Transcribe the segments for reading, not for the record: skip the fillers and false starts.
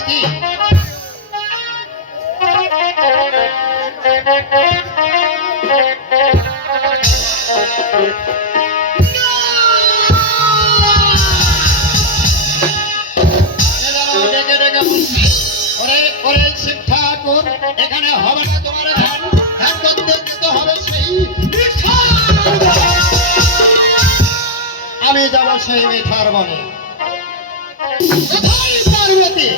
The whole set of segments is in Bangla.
পার্বতী শিব ঠাকুর এখানে হবে না তোমার ধ্যান ধ্যান করতে যেতে হবে সেই আমি যাব সেই মিঠার বনে পার্বতী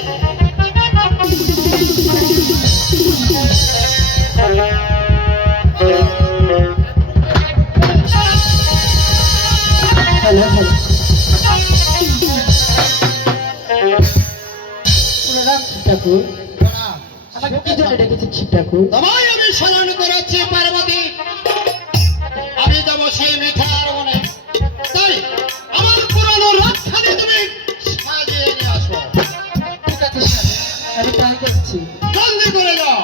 আমাকে কি জন্য ডেকেছেন শিব ঠাকুর? তোমায় আমি স্মরণ করেছি পার্বতী আমি যাব সেই মিঠার বনে তাই আমার পুরানো রক্ষাদি তুমি সাজিয়ে নিয়ে আসো ঠিক আছে স্বামী, আমি তাই করছি। জলদি করে যাও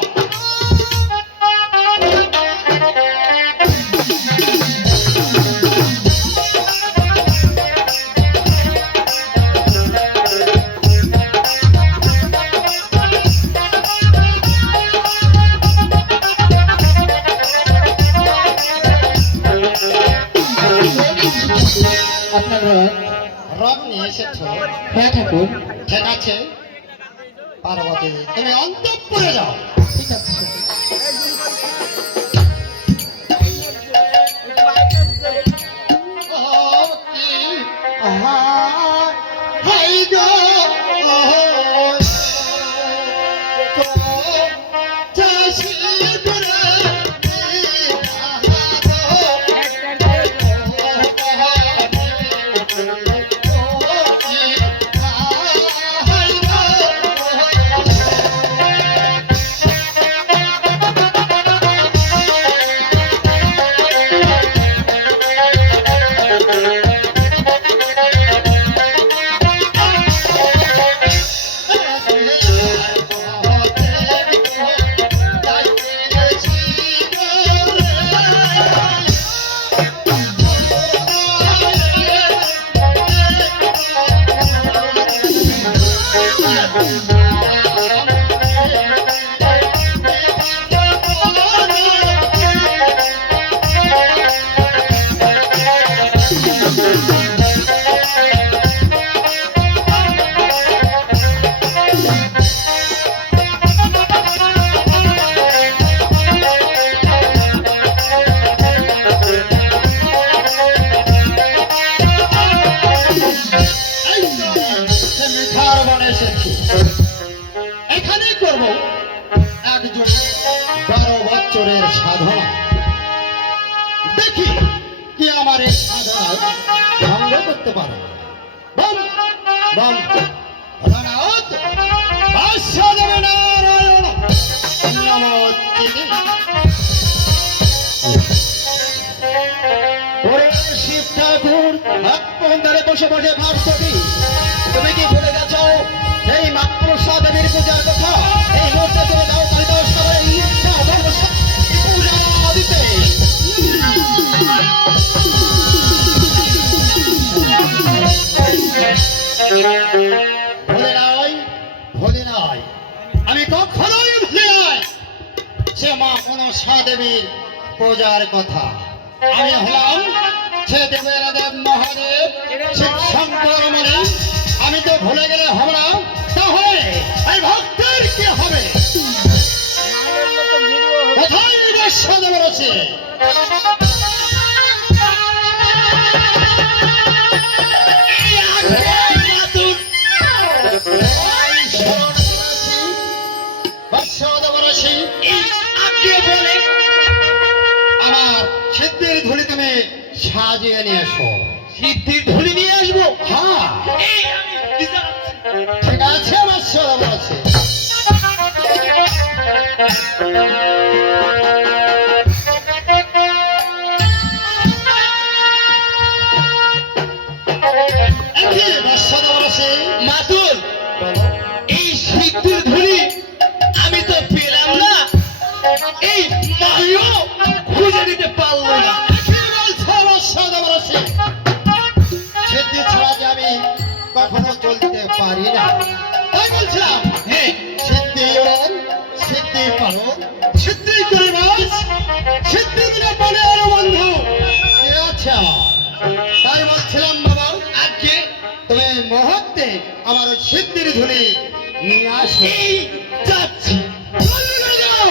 আপনার রথ? রথ নিয়ে এসেছো হ্যাঁ ঠাকুর। ঠিক আছে পার্বতী তুমি অন্তঃপুরে যাও ঠিক আছে স্বামী। এখানেই করব একজন 12 বছরের সাধনা দেখি কি আমার এই সাধনা ভঙ্গ করতে পারে বম বম রণাওত বাদশাহ নারায়ণ নমস্তে ওরে শিব ঠাকুর আপন ধরে বসে বসে ভাবছি তুমি কি ভুলে গেছো এই মাতৃষা দেবীর পূজার কথা এই মুহূর্তে তুমি দাও কালিদাস পূজা দিতে ভুলে নাই আমি কখনোই ভুলে নাই সে মা মনসা দেবীর পূজার কথা আমি হলাম সে দেবের দেব মহাদেব শিব শঙ্কর মনে আমি তো ভুলে গেলে হবে না তাহলে এই ভক্তের কি হবে কোথায় নিজস্ব দেব রয়েছে আমার সিদ্ধির ধুলি তুমি সাজিয়ে নিয়ে এসো সিদ্ধির ধুলি নিয়ে আসবো হ্যাঁ ঠিক আছে আমার সব আছে মাতুল এই সিদ্ধির ধুলি আমি তো পেলাম না এই মাইও খুঁজে দিতে পারলো না সিদ্ধি ছাড়া যে আমি কখনো চলতে পারি না বলছিলাম সিদ্ধি বল, সিদ্ধি পালন, সিদ্ধি করে বাস, সিদ্ধি দিলে পালে আরো বন্ধু কে আছে আমার? তাই বলছিলাম বাবা, আজকে তুমি মুহূর্তে আমার ওই সিদ্ধির ধুলি নিয়ে আসো। যাচ্ছি, জলদি করে যাও।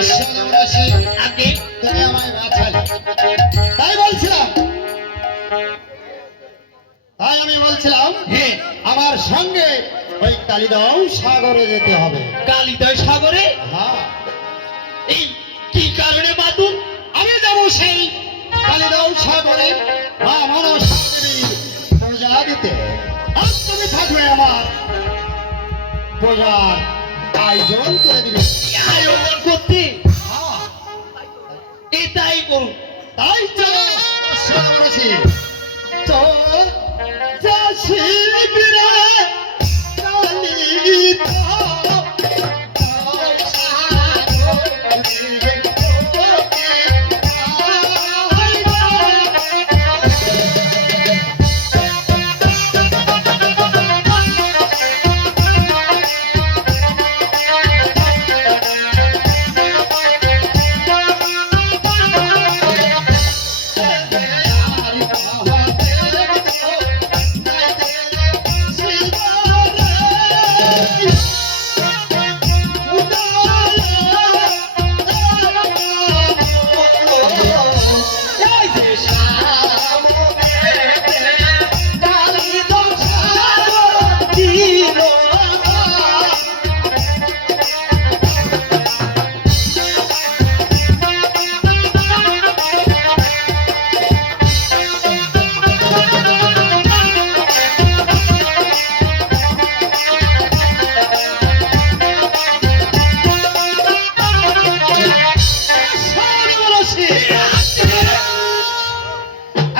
অশ্বনবরাশি, তুমি আমায় বাঁচালে। তাই আমি বলছিলাম আমার সঙ্গে ওই কালিদাও সাগরে যেতে হবে। কালিদাস সাগরে? হ্যাঁ, এই কি কারণে বাতুন? আমি যাবো সেই কালিদাও সাগরে মা মনসা দেবীর পূজা দিতে। আর তুমি থাকবে আমার পূজার আয়োজন করে দিবে। আয়োজন করতে? হ্যাঁ, এটাই করুন। তাই চলো অশ্বনবরাশি, চল যাসি বিরে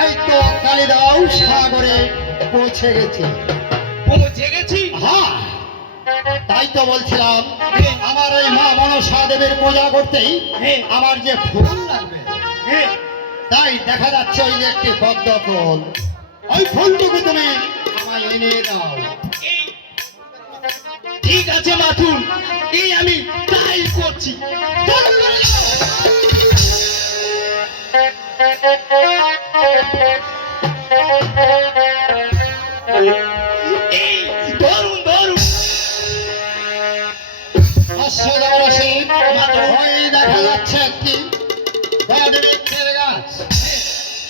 কালিদাও কালিদাও সাগরে পৌঁছে গেছে। পৌঁছে গেছি? হ্যাঁ, তাই তো বলছিলাম আমার এই মা মনসা দেবীর পূজা করতেই আমার যে ফুল লাগবে, তাই দেখা যাচ্ছে ওই যে একটি পদ্ম ফুল, ওই ফুলটুকু তুমি আমায় এনে দাও। ঠিক আছে মাথুন, এই আমি তাই করছি। জলদি করে যাও। এই ধরুন ধরুন। অশ্বনবরাশি, ওই দেখা যাচ্ছে একটি বট বৃক্ষের গাছ,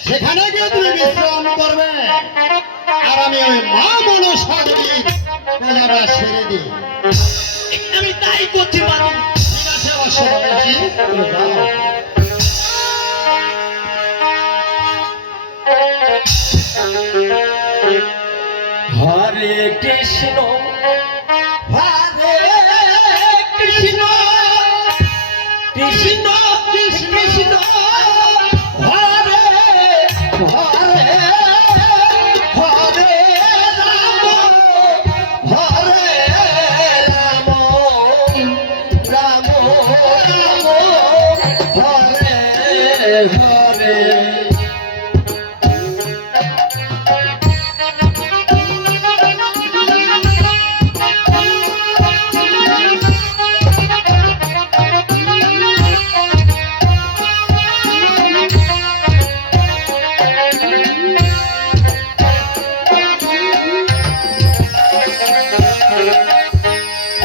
সেখানে গিয়ে তুমি বিশ্রাম করবে আর আমি ওই মা মনসা দেবীর পূজাটা সেরে দিই। আমি তাই করছি মাথুন। ঠিক আছে অশ্বনবরাশি, তুমি যাও। হরে কৃষ্ণ হরে কৃষ্ণ কৃষ্ণ কৃষ্ণ হরে হরে হরে রাম হরে রাম রাম রাম হরে হরে।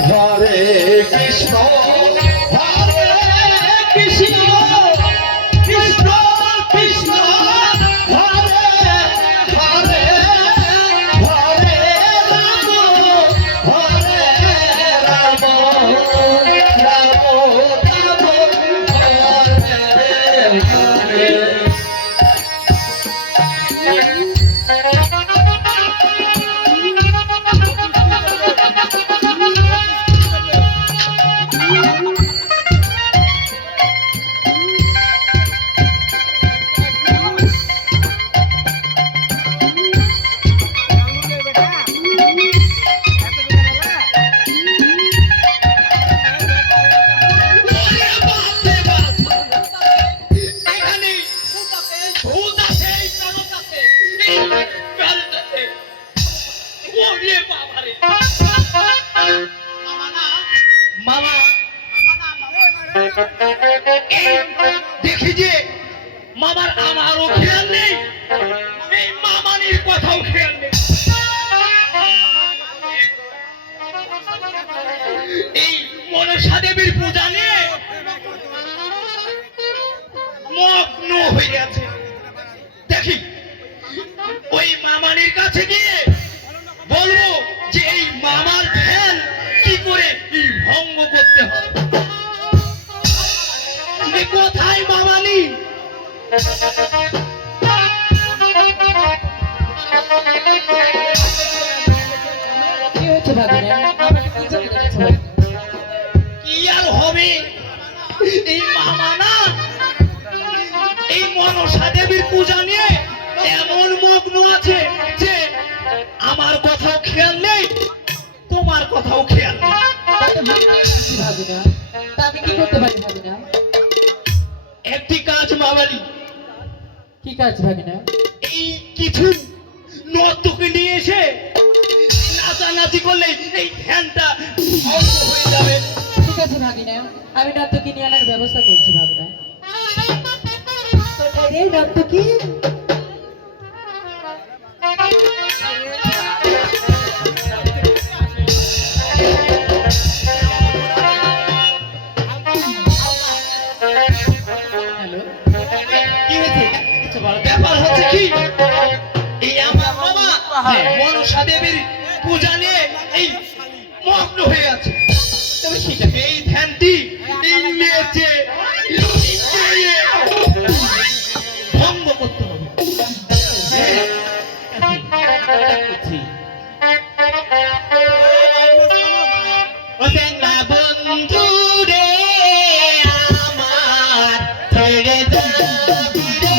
হরে কৃষ্ণ হরে কৃষ্ণ কৃষ্ণ দেখি যে মামার আমারও খেয়াল নেই, এই মামানির কথাও খেয়াল নেই। এই মনসা দেবীর পূজা নিয়ে মগ্ন হয়ে আছে। দেখি ওই মামানির কাছে গিয়ে বলবো যে এই মামার ধ্যান কি করে এই ভঙ্গ করতে হয়। এ কোথায় মামানি? কি হয়েছে ভাগিনা? আমাকে কি জন্য ডেকেছো? কি আর হবে, এই মামা না এই মনসা দেবীর পূজা নিয়ে এমন মগ্ন আছে যে আমার কথাও খেয়াল নেই, তোমার কথাও খেয়াল নেই। তা তো বুঝতেই পারছি ভাগিনা। তা আমি কি করতে পারি ভাগিনা? একটি কাজ মামানি, কি কাজ ভাগিনা? এই কিছু নর্তকে নিয়ে এসে নাচানাচি করলে এই ধ্যানটা ভঙ্গ হয়ে যাবে। ঠিক আছে ভাগিনা, আমি নর্তকী নিয়ে আনার ব্যবস্থা করছি ভাগিনা। এই নর্তকী, হ্যালো, কি হয়েছে? ব্যাপার হচ্ছে কি, এই আমার বাবা মনসা দেবীর পূজা নিয়ে এই মগ্ন হয়ে আছে। তবে সেটাকে এই ধ্যানটি এই নেচে ভঙ্গ করতে হবে। ও দেখা বন্ধু রে আমার ছেড়ে যাবি রে